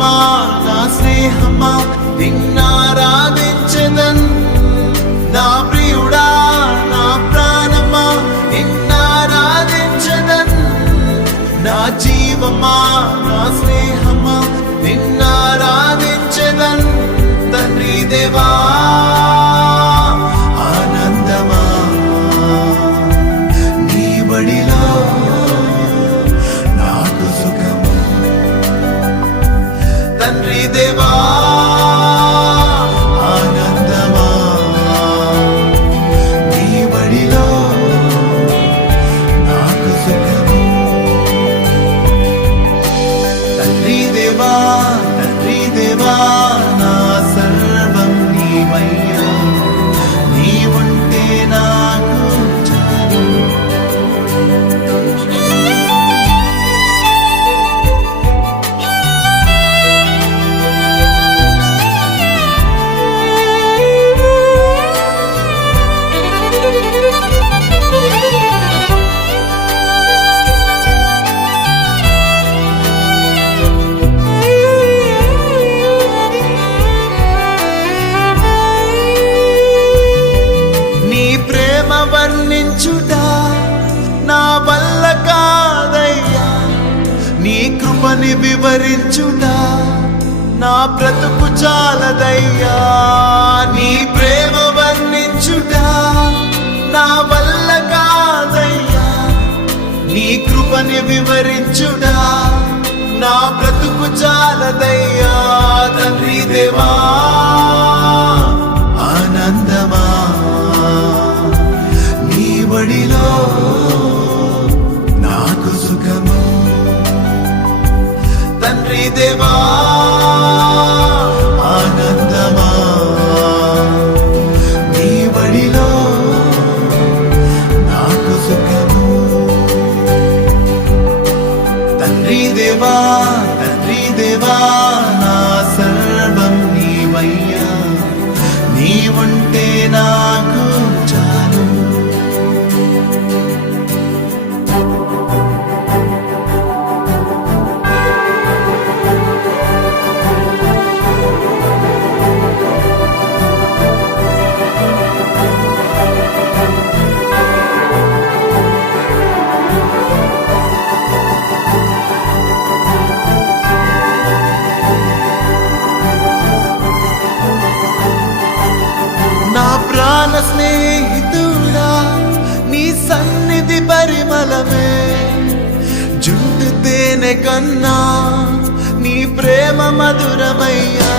జీవమా నా స్నేహమా నిన్నారాధించెదన్ నా ప్రియుడా నా ప్రాణమా నిన్నారాధించెదన్ నా జీవమా నా స్నేహమా నిన్నారాధించెదన్ తండ్రి దేవా ఆనందమా నీ బడిలో నాకు సుఖము తండ్రి దేవా ఆనందమా నీ బడిలో నాకు సుఖము తండ్రి దేవా నా సర్వం నీవయ్యా నీ ఉంటే నాకు చాలు వర్ణించుట నా వల్ల కాదయ్యా నీ కృపని వివరించుట నా బ్రతుకు చాలదయ్యా నీ ప్రేమ వర్ణించుట నా వల్ల కాదయ్యా నీ కృపని వివరించుట నా బ్రతుకు చాలదయ్యా తండ్రి దేవా ఆనందమా బడిలో నాకు సుఖము తండ్రి దేవా ఆనందమా నీ బడిలో నాకు సుఖము తండ్రి దేవా నా సర్వం నీవయ్యా నీ ఉంటే నాకు చాలు ప్రాణ స్నేహితుడా నీ సన్నిధి పరిమళమే జుంటు తేనె కన్నా నీ ప్రేమ మధురమయ్యా